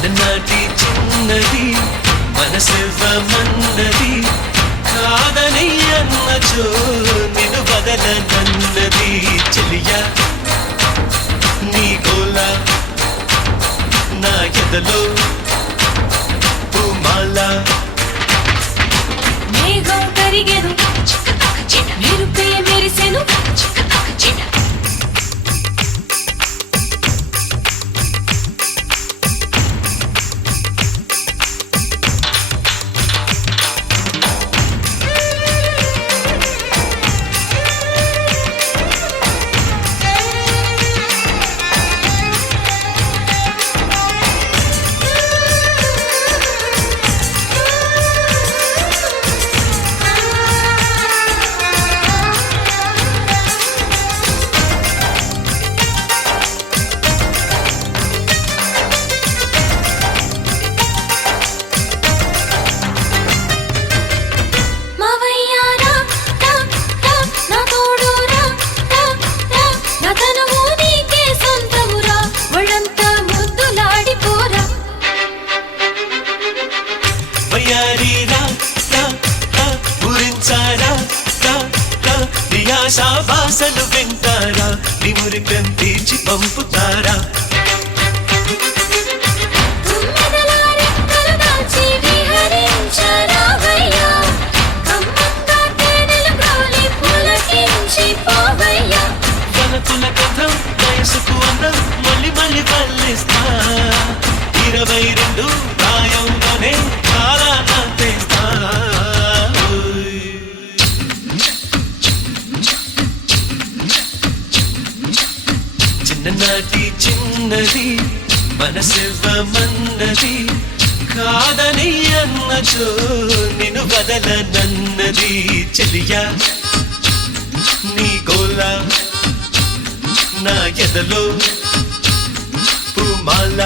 చిన్ననాటి చిన్నది మనసివ్వమన్నది కాదని అన్నచో నిన్ను వదలనన్నది చెలియా నీ గోల నా ఎదలో పూమాల మేఘం కరిగెను మెరుపే మెరిసెను భాషలు వింటారా నిమురి పెంచి పంపుతారా వలపుల కథం వయసుకు అందం మళ్ళీ మళ్ళీ పల్లిస్తా 22 ప్రాయంలోనే చాలా అంతేస్తా చిన్ననాటి చిన్నది మనసివ్వమన్నది కాదని అన్నచో నిన్ను వదలనన్నది చెలియా నీ గోల నా ఎదలో పూమాల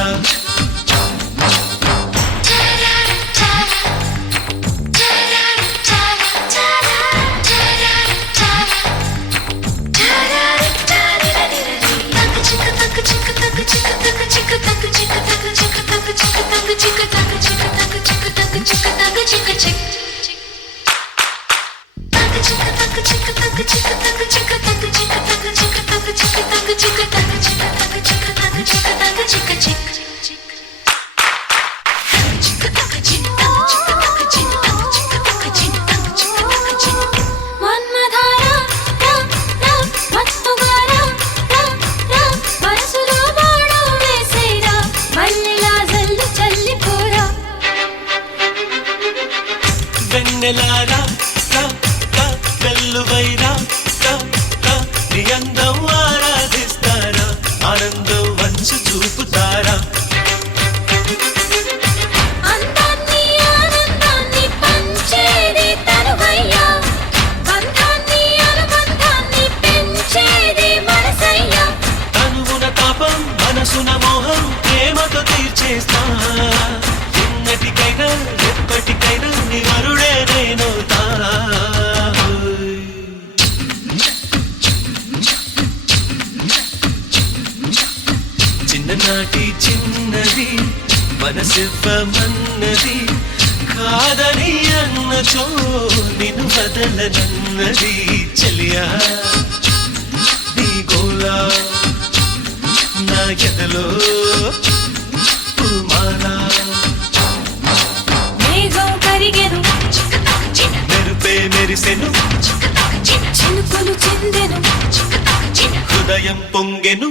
వెన్నెలారా వెల్లువైరా నీ అందం ఆరాధిస్తారా ఆనందం వంచు చూపుతారా తనువున తాపం మనసున మోహం ప్రేమతో తీర్చేస్తా ఎన్నటికైనా ఎప్పటికైనా నీ వరుడే నేనవుతా చిన్ననాటి చిన్నది మనసివ్వమన్నది కాదని అన్నచో నిన్ను వదలనన్నది చెలియా నీ గోల నా ఎదలో పూమాల మెరుపే మెరిసెను చినుకులు చిందెను హృదయం పొంగెను